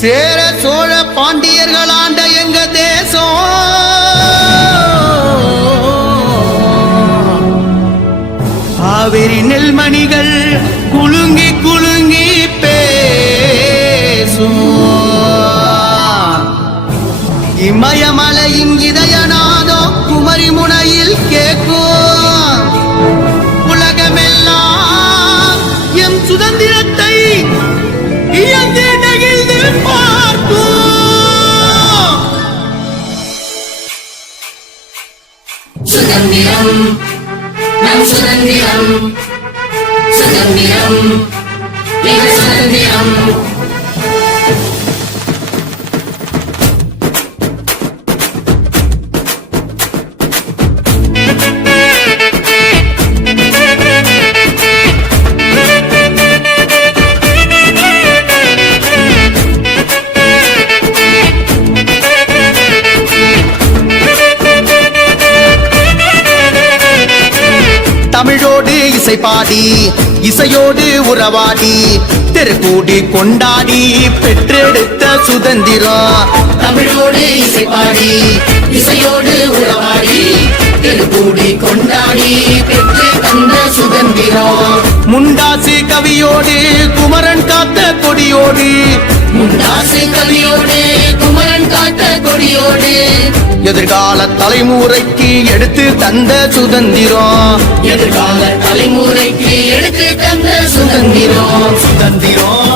சேர சோழ பாண்டியர்கள் ஆண்ட எங்க தேசம் காவிரி நெல்மணிகள் குலுங்கி குலுங்கி பேசும் இமயமலையின் இதயநாதோ குமரி முனையில் கேட்கும் உலகமெல்லாம் எம் சுதந்திரத்தை இயந்து நெகிழ்ந்து பார்க்கும் சுதந்திரம் நம் சுதந்திரம் சுதந்திரம் எங்கள் சுதந்திரம் தமிழோடு இசை பாடி இசையோடு உறவாடி தெருக்கூடி கொண்டாடி பெற்றெடுத்த சுதந்திரம் தமிழோடு இசை பாடி இசையோடு உறவாடி தெருக்கூடி கொண்டாடி பெற்று தந்த சுதந்திரம் முண்டாசி கவியோடு குமரன் காத்த கொடியோடு முண்டாசு கவியோடு குமரன் காத்த கொடியோடு எதிர்கால தலைமுறைக்கு எடுத்து தந்த சுதந்திரம் எதிர்கால தலைமுறைக்கு எடுத்து தந்த சுதந்திரம் சுதந்திரம்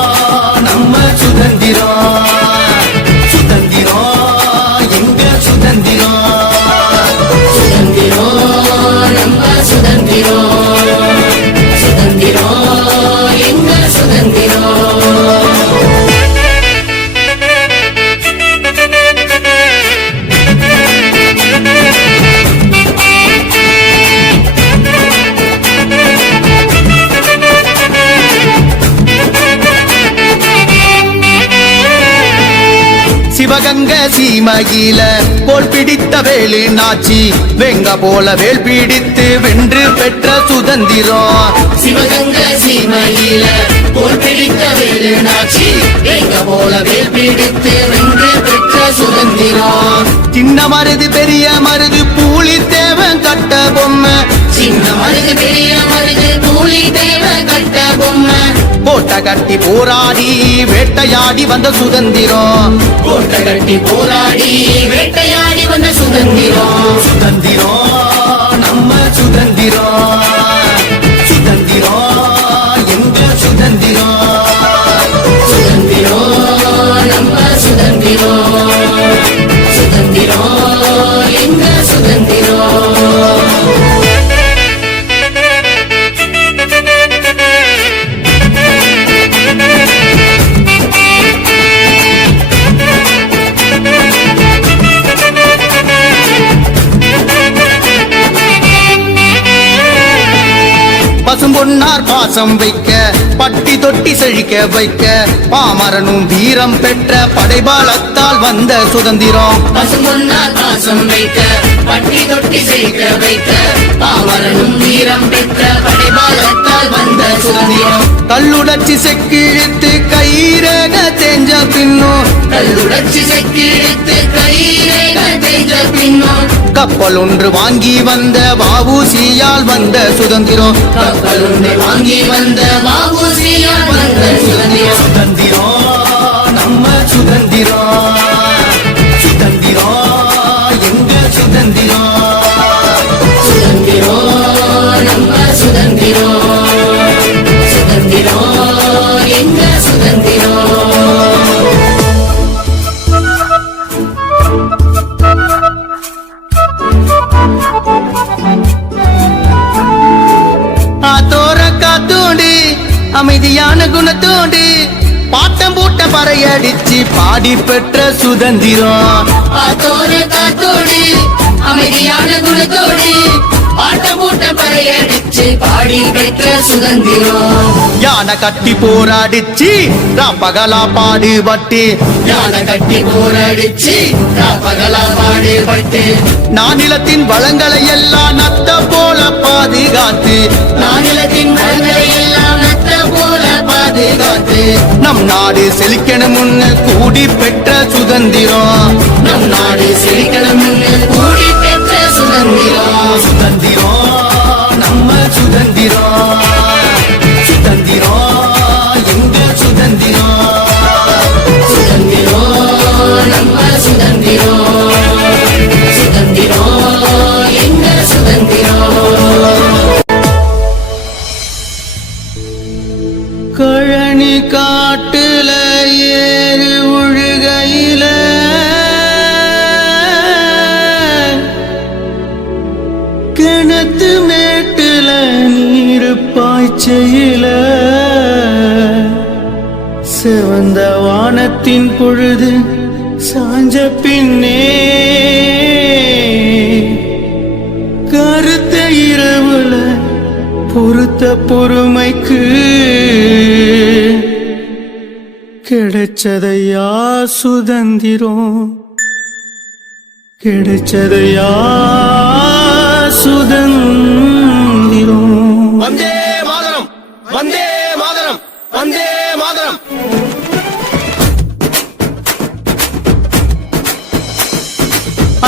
நம்ம சுதந்திரம் சுதந்திரம் எங்க சுதந்திரம் சுதந்திரம் நம்ம சுதந்திரம் சுதந்திரம் எங்க சுதந்திரம் சிவகங்க சீமையில கோல் பிடித்த வேலு நாச்சி வெங்க போல வேல் பிடித்து வென்று பெற்ற சுதந்திரம் சிவகங்க சீமையில போர் பிடித்த வேலு நாச்சி வெங்க போல வேல் பிடித்து வென்று பெற்ற சுதந்திரம் சின்ன மருது பெரிய மருது பூலி தேவன் கட்ட பொம்மை சின்ன மருது பெரிய மருது கூலி தேவ கட்ட பொம்மை கோட்டை கட்டி போராடி வேட்டையாடி வந்த சுதந்திரம் கோட்டை கட்டி போராடி வேட்டையாடி வந்த சுதந்திரம் சுதந்திரம் நம்ம சுதந்திரம் சுதந்திரம் எங்க சுதந்திரம் சுதந்திரம் நம்ம சுதந்திரம் சுதந்திரம் எங்க சுதந்திரம் பசும்பொன்னார் பாசம் வைக்க பட்டி தொட்டி செழிக்க வைக்க பாமரனும் வீரம் பெற்ற படைபாலத்தால் வந்த சுதந்திரம் பசும்பொன்னார் பாசம் வைக்க பட்டி தொட்டி செழிக்க வைக்க பாமரனும் வீரம் பெற்ற படைபாலத்தால் வந்த சுதந்திரம் கல்லுடச்சி செக்கிழித்து கயிறேக தேஞ்ச பின்னும் கல்லுடச்சி செக்கிழித்து கயிறேக தேஞ்ச பின்னும் கப்பல் ஒன்று வாங்கி வந்த வஉசியால் வந்த சுதந்திரம் கப்பல் ஒன்று வாங்கி வந்த வஉசியால் வந்த சுதந்திரம் சுதந்திரம் நம்ம சுதந்திரம் சுதந்திரம் எங்க சுதந்திரம் சுதந்திரம் நம்ம சுதந்திரம் சுதந்திரம் எங்க சுதந்திரம் ஆத்தோர காத்தோண்டு அமைதியான குணத்தோண்டு பாட்டம் பூட்ட பறையடிச்சு பாடி பெற்ற சுதந்திரம் ஆத்தோர காத்தோடு அமைதியான குணத்தோடு ஆட்டம் போட்ட பறையடிச்சு பாடி பெற்ற சுதந்திரம். யானை கட்டி போராடிச்சு பகலா பாடுபட்டு யானை கட்டி போராடிச்சு பகலா பாடுபட்டு நானிலத்தின் வளங்களை எல்லாம் நத்த போல பாதுகாத்து நானிலத்தின் வளங்களை எல்லாம் நத்த போல பாதுகாத்து நம் நாடு செழிக்கணும் முன்னு கூடி பெற்ற சுதந்திரம். நம் நாடு செழிக்கணும் கூடி பெற்ற சுதந்திரம். சுதந்திரம் நம்ம சுதந்திரம். சுதந்திரம் எங்க சுதந்திரம். சுதந்திரம் நம்ம சுதந்திரம். சுதந்திரம் எங்க சுதந்திரம். கழனி காட்டுல ஏறு உழுகையில கிணத்து மேட்டுல நீரு பாய்ச்சையில சிவந்த வானத்தின் பொழுது சாஞ்ச பின்னே கருத்த இரவுல பொறுத்த பொறுமைக்கு கிடைச்சதையா சுதந்திரம். கிடைச்சதையா சுதந்திரம். வந்தே மாதரம் வந்தே மாதரம் வந்தே மாதரம்.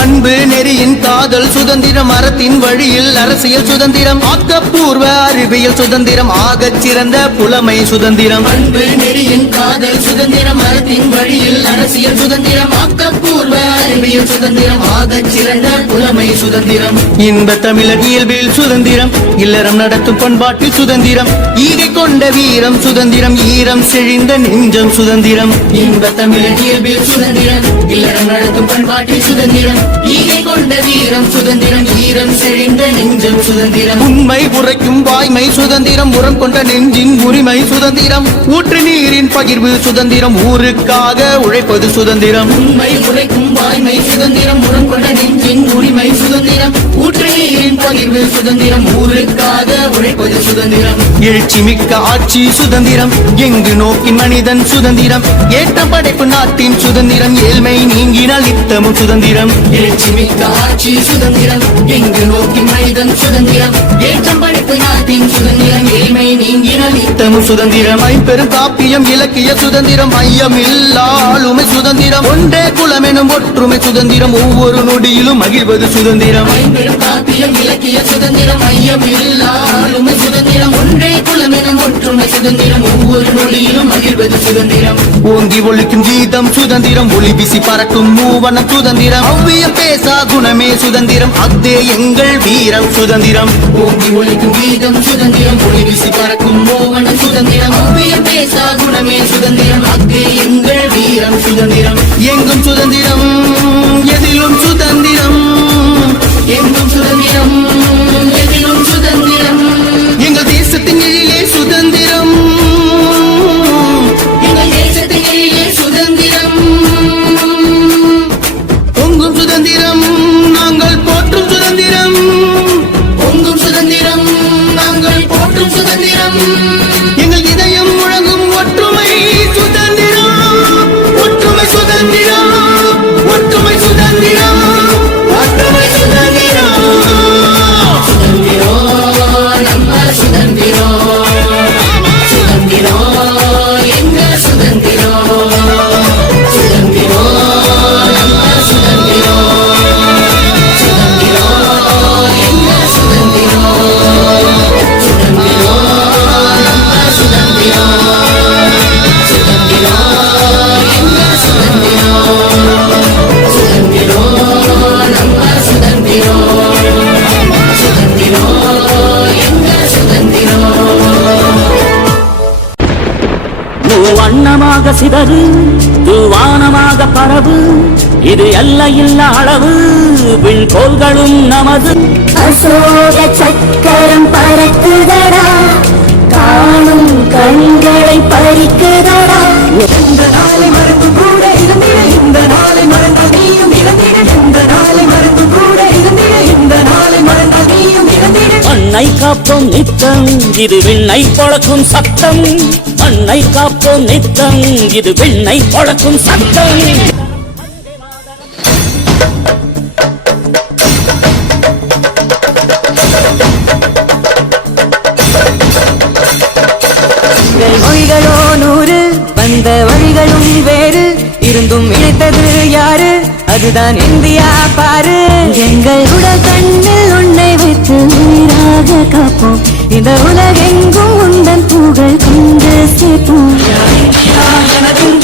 அன்பு நெறியின் காதல் சுதந்திரம். அறத்தின் வழியில் அரசியல் சுதந்திரம். ஆக்கப்பூர்வ அறிவியல் சுதந்திரம். ஆகச் சிறந்த புலமை சுதந்திரம். அன்பு நெறியின் காதல் சுதந்திரம். அறத்தின் வழியில் அரசியல் சுதந்திரம். ஆக்கப்பூர்வ அறிவியல் சுதந்திரம். ஆகச் சிறந்த புலமை சுதந்திரம். இன்ப தமிழர் இயல்பில் சுதந்திரம். இல்லறம் நடத்தும் பண்பாட்டில் சுதந்திரம். ஈகை கொண்ட வீரம் சுதந்திரம். ஈரம் செழிந்த நெஞ்சம் சுதந்திரம். இன்ப தமிழர் இயல்பில் சுதந்திரம். இல்லறம் நடத்தும் பண்பாட்டில் சுதந்திரம். ஈகை கொண்ட வீரம் சுதந்திரம். ஈரம் செழிந்த நெஞ்சம் சுதந்திரம். உண்மை உரைக்கும் வாய்மை சுதந்திரம். உரம் கொண்ட நெஞ்சின் உரிமை சுதந்திரம். ஊற்று நீரின் பகிர்வு சுதந்திரம். ஊருக்காக உழைப்பது சுதந்திரம். உண்மை உரைக்கும் வாய்மை சுதந்திரம். உரம் கொண்ட நெஞ்சின் உரிமை சுதந்திரம். ஊற்று நீரின் பகிர்வு சுதந்திரம். ஊருக்காக உழைப்பது சுதந்திரம். எழுச்சி மிக்க ஆட்சி சுதந்திரம். எங்கு நோக்கின் மனிதன் சுதந்திரம். ஏற்ற படைப்பு நாட்டின் சுதந்திரம். ஏழ்மை நீங்கினால் நித்தமும் சுதந்திரம். எழுச்சி மிக்க ஆட்சி சுதந்திரம். எங்கு நோக்கி மனிதன் சுதந்திரம். ஏற்றம் படைப்பு நாட்டின் சுதந்திரம். ஏழ்மை நீங்கினால் நித்தமும் சுதந்திரம். ஐம்பெரும் காப்பியம் இலக்கிய சுதந்திரம். ஐயமில்லா ஆளுமை சுதந்திரம். ஒன்றே குலம் எனும் ஒற்றுமை சுதந்திரம். ஒவ்வொரு நொடியிலும் மகிழ்வது சுதந்திரம். ஐம்பெரும் காப்பியம் இலக்கிய சுதந்திரம். ஐயமில்லா ஆளுமை சுதந்திரம். ஒன்றே குலம் எனும் ஒற்றுமை சுதந்திரம். ஒவ்வொரு நொடியிலும் மகிழ்வது சுதந்திரம். ஓங்கி ஒழிக்கும் கீதம் சுதந்திரம். ஒளி வீசி பறக்கும் மூவனம் சுதந்திரம். அவ்வியம் பேசா குணமே சுதந்திரம். அத்தே எங்கள் வீரம் சுதந்திரம். ஓங்கி ஒழிக்கும் கீதம் சுதந்திரம். ஒளி வீசி பறக்கும் மோகனம் சுதந்திரம். அவ்வியம் பேசா குணமே சுதந்திரம். அத்தே எங்கள் வீரம் சுதந்திரம். எங்கும் சுதந்திரம் எதிலும் சுதந்திரம். எங்கும் சுதந்திரம் எதிலும் சுதந்திரம். எங்கள் தேசத்தின் எழிலே சுதந்திரம். எங்கள் தேசத்தின் எழிலே சுதந்திரம். பொங்கும் சுதந்திரம் நாங்கள் போற்றும் சுதந்திரம். பொங்கும் சுதந்திரம் நாங்கள் போற்றும் சுதந்திரம். எங்கள் இதயம் முழங்கும் ஒற்றுமை சுதந்திரம். ஒற்றுமை சுதந்திரம். ஒற்றுமை சுதந்திரம். ஒற்றுமை சுதந்திரம். சுதந்திரம் நம்ம சுதந்திரம். சுதந்திரம் எங்க சுதந்திரம். சுதந்திரம் நம்ம சுதந்திரம். சுதந்திரம் எங்க சுதந்திரம். சுதந்திரம் நம்ம சுதந்திரம். சுதந்திரம் எங்க சுதந்திரம். சுதந்திரம் நம்ம சுதந்திரம். சுதந்திரம் எங்க சுதந்திரம். வண்ணமாக சிதறு தூவானமாக பரவு இது எல்லையில்லா அளவு விண்கோள்களும் நமது அசோக சக்கரம் பறக்குதடா காணும் கண்களை பறிக்குதடா. இந்த நாளை மறந்து கூட இருந்திட இந்த நாளை மறந்தால் நீயும் இறந்திட இந்த நாளை மறந்து கூட இருந்திட இந்த நாளை மறந்தால் நீயும் இறந்திட காப்போம் நித்தம் இது விண்ணை பொழக்கும் சத்தம் மண்ணை காப்போம் நித்தம் இது விண்ணை பொழக்கும் சத்தம் மொழிகளோ 100 வந்த வழிகளும் வேறு இருந்தும் இணைத்தது யாரு அதுதான் இந்தியா பாரு எங்கள் உடல் கண்ணில் உன்னை வைத்து உயிராக காப்போம் இந்த உலகெங்கும் உந்தன் புகழ் கொண்டு சேர்ப்போம் எனதும்